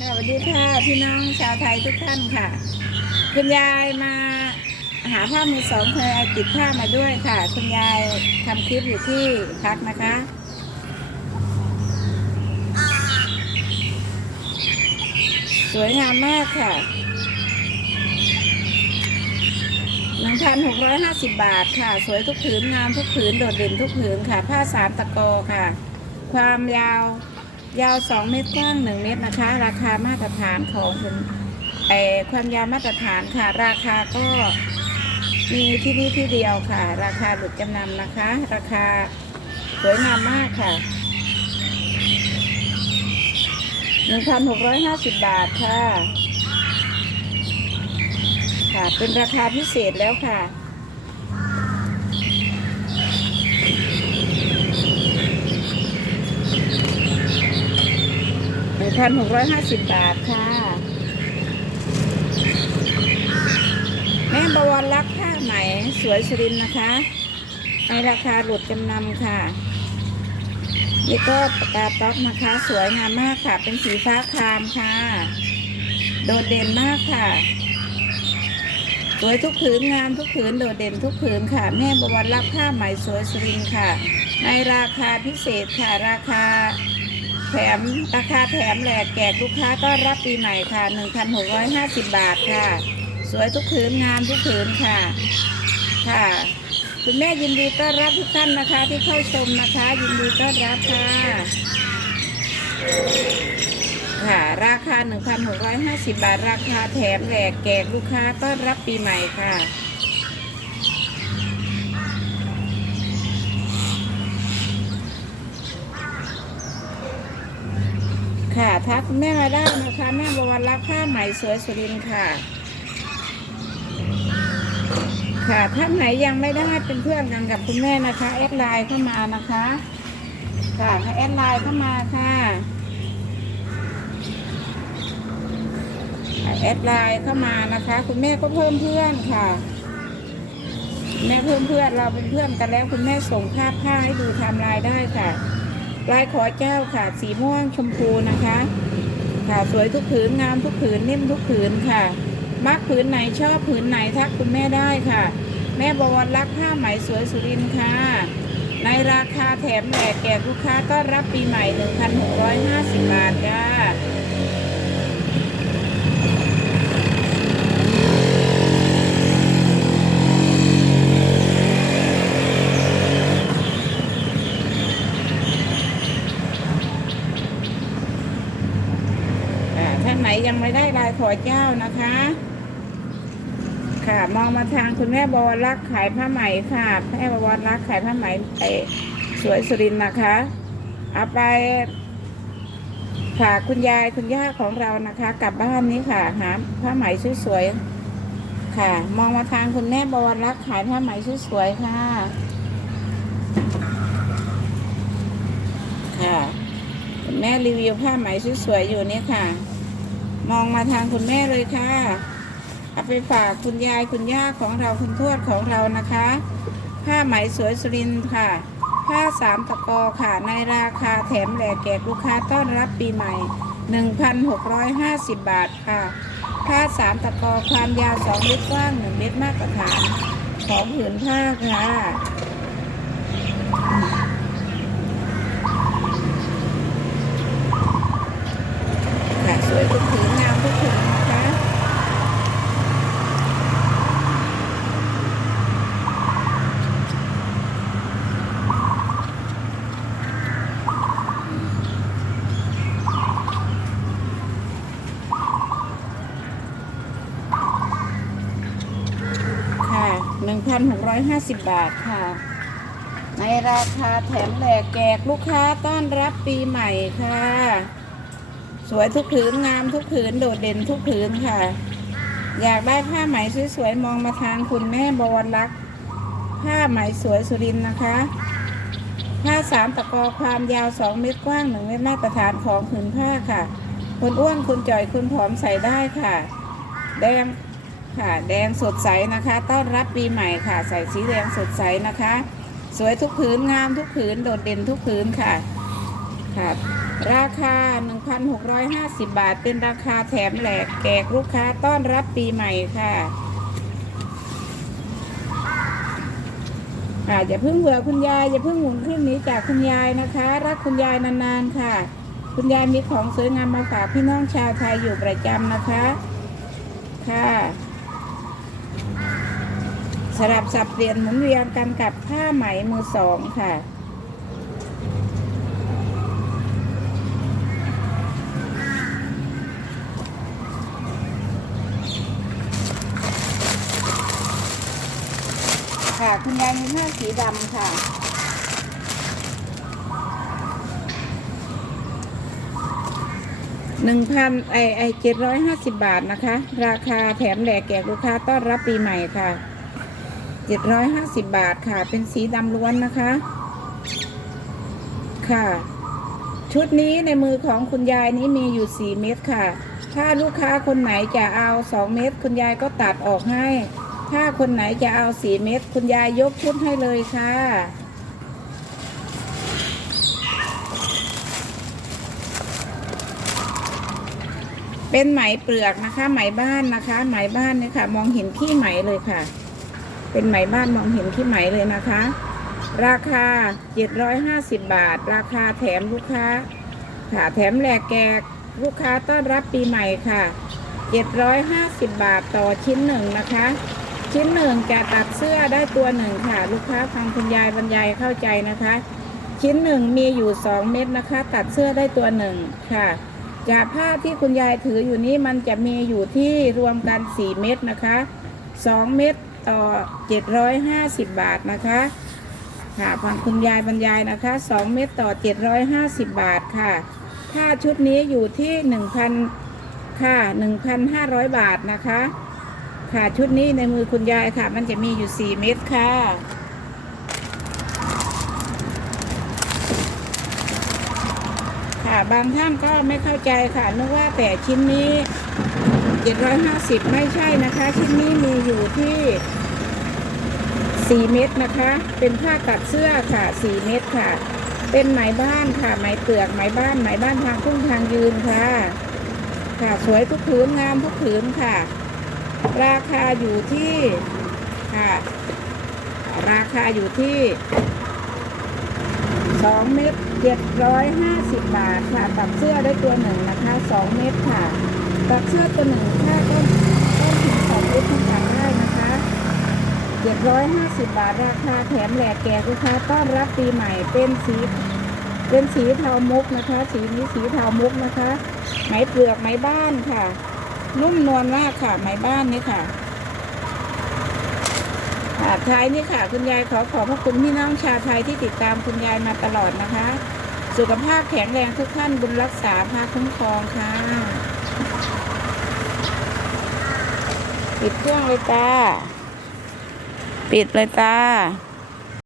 ค่ะสวัสดีค่ะพี่น้องชาวไทยทุกท่านค่ะ คุณยายมาหาผ้ามือสองเคยเอติดผ้ามาด้วยค่ะ คุณยายทำคลิปอยู่ที่พักนะคะ สวยงามมากค่ะ1,650บาทค่ะ สวยทุกผืนงามทุกผืนโดดเด่นทุกผืนค่ะ ผ้าสามตะกอค่ะ ความยาว ยาว 2 เมตรกว้าง 1 เมตรนะคะ ราคามาตรฐานของคุณเออความยาวมาตรฐานค่ะ ราคาก็มีที่นี่ที่เดียวค่ะ ราคาหลุดจำนำนะคะ ราคาสวยงามมากค่ะ 1,650 บาทค่ะ ค่ะ เป็นราคาพิเศษแล้วค่ะ พันหกร้อยห้าสิบบาทค่ะ แม่บวรรักผ้าไหมสวยสรินนะคะในราคาหลุดจำนำค่ะ นี่ก็ปากกาต๊อกนะคะ สวยงามมากค่ะ เป็นสีฟ้าครามค่ะ โดดเด่นมากค่ะสวยทุกผืนงามทุกผืนโดดเด่นทุกผืนค่ะ แม่บวรรักผ้าไหมสวยสรินค่ะ ในราคาพิเศษค่ะราคา แถมราคาแถมแหลกแจกลูกค้าก็รับปีใหม่ค่ะ 1,650 บาทค่ะ สวยทุกผืนงามทุกผืนค่ะ ค่ะคุณแม่ยินดีต้อนรับทุกท่านนะคะ ที่เข้าชมนะคะ ยินดีต้อนรับค่ะค่ะ ราคา 1,650 บาท ราคาแถมแหลกแจกลูกค้าต้อนรับปีใหม่ค่ะ ค่ะ ทักแม่มาได้นะคะแม่บวรรักผ้าไหมสวยสุรินค่ะ ค่ะท่านไหนยังไม่ได้เป็นเพื่อนกันกับคุณแม่นะคะแอดไลน์เข้ามานะคะ ค่ะแอดไลน์เข้ามาค่ะแอดไลน์เข้ามานะคะ คุณแม่ก็เพิ่มเพื่อนค่ะแม่เพิ่มเพื่อนเราเป็นเพื่อนกันแล้ว คุณแม่ส่งภาพผ้าให้ดูทำลายได้ค่ะ ลายขอเจ้าค่ะ สีม่วงชมพูนะคะ ค่ะสวยทุกผืนงามทุกผืนนิ่มทุกผืนค่ะ มักผืนไหนชอบผืนไหนทักคุณแม่ได้ค่ะ แม่บวรรักผ้าไหมสวยสุรินทร์ค่ะ ในราคาแถมแหลกแก่ลูกค้าก็รับปีใหม่ 1,650 บาทค่ะอ่าท่านไหนยังไม่ได้ลาย ขอเจ้านะคะ ค่ะ มองมาทางคุณแม่บวรรักษ์ขายผ้าไหมค่ะแม่บวรรักษ์ขายผ้าไหมไอสวยสุรินนะคะ เอาไปฝากคุณยายคุณย่าของเรานะคะ กลับบ้านนี้ค่ะหาผ้าไหมสวยๆค่ะ มองมาทางคุณแม่บวรรักษ์ขายผ้าไหมสวยๆค่ะ ค่ะคุณแม่รีวิวผ้าไหมสวยๆอยู่นี่ค่ะ มองมาทางคุณแม่เลยค่ะ เอาไปฝากคุณยายคุณย่าของเราคุณทวดของเรานะคะ ผ้าไหมสวยสุรินค่ะ ผ้าสามตะกอค่ะ ในราคาแถมแหลกแก่ลูกค้าต้อนรับปีใหม่ 1,650 บาทค่ะ ผ้าสามตะกอความยาว 2 เมตรกว้าง 1 เมตรมาตรฐานของผืนผ้าค่ะสวยทุกผืนงามทุกผืนนะคะ ค่ะ 1,650 บาทค่ะ ในราคาแถมแหลกแจกลูกค้าต้อนรับปีใหม่ค่ะ สวยทุกผืนงามทุกผืนโดดเด่นทุกผืนค่ะ อยากได้ผ้าไหมสวยๆมองมาทางคุณแม่บวรรักษ์ผ้าไหมสวยสุรินนะคะผ้าสามตะกอความยาว2เมตรกว้าง1เมตรมาตรฐานของผืนผ้าค่ะคุณอ้วนคุณจ่อยคุณผอมใส่ได้ค่ะ แดง ค่ะ แดงสดใสนะคะ ต้อนรับปีใหม่ค่ะ ใส่สีแดงสดใสนะคะ สวยทุกผืนงามทุกผืนโดดเด่นทุกผืนค่ะค่ะในราคา 1,650 บาท เป็นราคาแถมแหลกแจกลูกค้าต้อนรับปีใหม่ค่ะอ่าอย่าเพิ่งเบื่อคุณยาย อย่าเพิ่งหมุนขึ้นหนีจากคุณยายนะคะ รักคุณยายนานๆค่ะ คุณยายมีของสวยงามมาฝากพี่น้องชาวไทยอยู่ประจำนะคะ ค่ะ สลับสับเปลี่ยนหมุนเวียนกันกับผ้าไหมมือสองค่ะ ค่ะคุณยายมีผ้าสีดำค่ะหนึ่งพันไอไอเจ็ดร้อยห้าสิบบาทนะคะ ราคาแถมแหลกแก่ลูกค้าต้อนรับปีใหม่ค่ะ เจ็ดร้อยห้าสิบบาทค่ะ เป็นสีดำล้วนนะคะ ค่ะ ชุดนี้ในมือของคุณยายนี้มีอยู่สี่เม็ดค่ะ ถ้าลูกค้าคนไหนจะเอาสองเม็ดคุณยายก็ตัดออกให้ ถ้าคนไหนจะเอาสี่เม็ดคุณยายยกชุดให้เลยค่ะเป็นไหมเปลือกนะคะ ไหมบ้านนะคะ ไหมบ้านเนี่ยค่ะ มองเห็นขี้ไหมเลยค่ะ เป็นไหมบ้านมองเห็นขี้ไหมเลยนะคะ ราคา 750 บาท ราคาแถมลูกค้า ค่ะแถมแหลกแกกลูกค้าต้อนรับปีใหม่ค่ะ 750 บาทต่อชิ้นหนึ่งนะคะ ชิ้นหนึ่งจะตัดเสื้อได้ตัวหนึ่งค่ะ ลูกค้าฟังคุณยายบรรยายเข้าใจนะคะ ชิ้นหนึ่งมีอยู่ 2 เม็ดนะคะ ตัดเสื้อได้ตัวหนึ่งค่ะจากผ้าที่คุณยายถืออยู่นี้มันจะมีอยู่ที่รวมกัน 4 เม็ดนะคะ 2 เม็ด ต่อ 750 บาทนะคะค่ะฟังคุณยายบรรยายนะคะ 2 เม็ดต่อ 750 บาทค่ะ ถ้าชุดนี้อยู่ที่ 1,000 ค่ะ 1,500 บาทนะคะ ค่ะชุดนี้ในมือคุณยายค่ะ มันจะมีอยู่ 4 เม็ดค่ะค่ะบางท่านก็ไม่เข้าใจค่ะนึกว่าแต่ชิ้นนี้ 750 ไม่ใช่นะคะ ชิ้นนี้มีอยู่ที่ 4 เม็ดนะคะ เป็นผ้าตัดเสื้อค่ะ 4 เม็ดค่ะ เป็นไหมบ้านค่ะ ไหมเปลือก ไหมบ้าน ไหมบ้านทางพุ่งทางยืนค่ะ ค่ะ สวยทุกผืนงามทุกผืนค่ะ ราคาอยู่ที่ค่ะ ราคาอยู่ที่2เม็ด750 บาทค่ะ ตัดเสื้อได้ตัวหนึ่งนะคะ 2 เม็ดค่ะ ตัดเสื้อตัวหนึ่งถ้าต้นต้นถึง2เม็ดที่ตัดได้นะคะ750บบาทราคาแถมแหลกแก่ลูกค้าต้อนรับปีใหม่เป็นสีเป็นสีเทามุกนะคะ สีนี้สีเทามุกนะคะ ไหมเปลือกไหมบ้านค่ะ นุ่มนวลมากค่ะไหมบ้านนี่ค่ะอาท้ายนี่ค่ะ คุณยายขอขอบพระคุณพี่น้องชาวไทยที่ติดตามคุณยายมาตลอดนะคะ สุขภาพแข็งแรงทุกท่านบุญรักษาพาคุ้มครองค่ะ ปิดเครื่องเลยจ้า ปิดเลยจ้า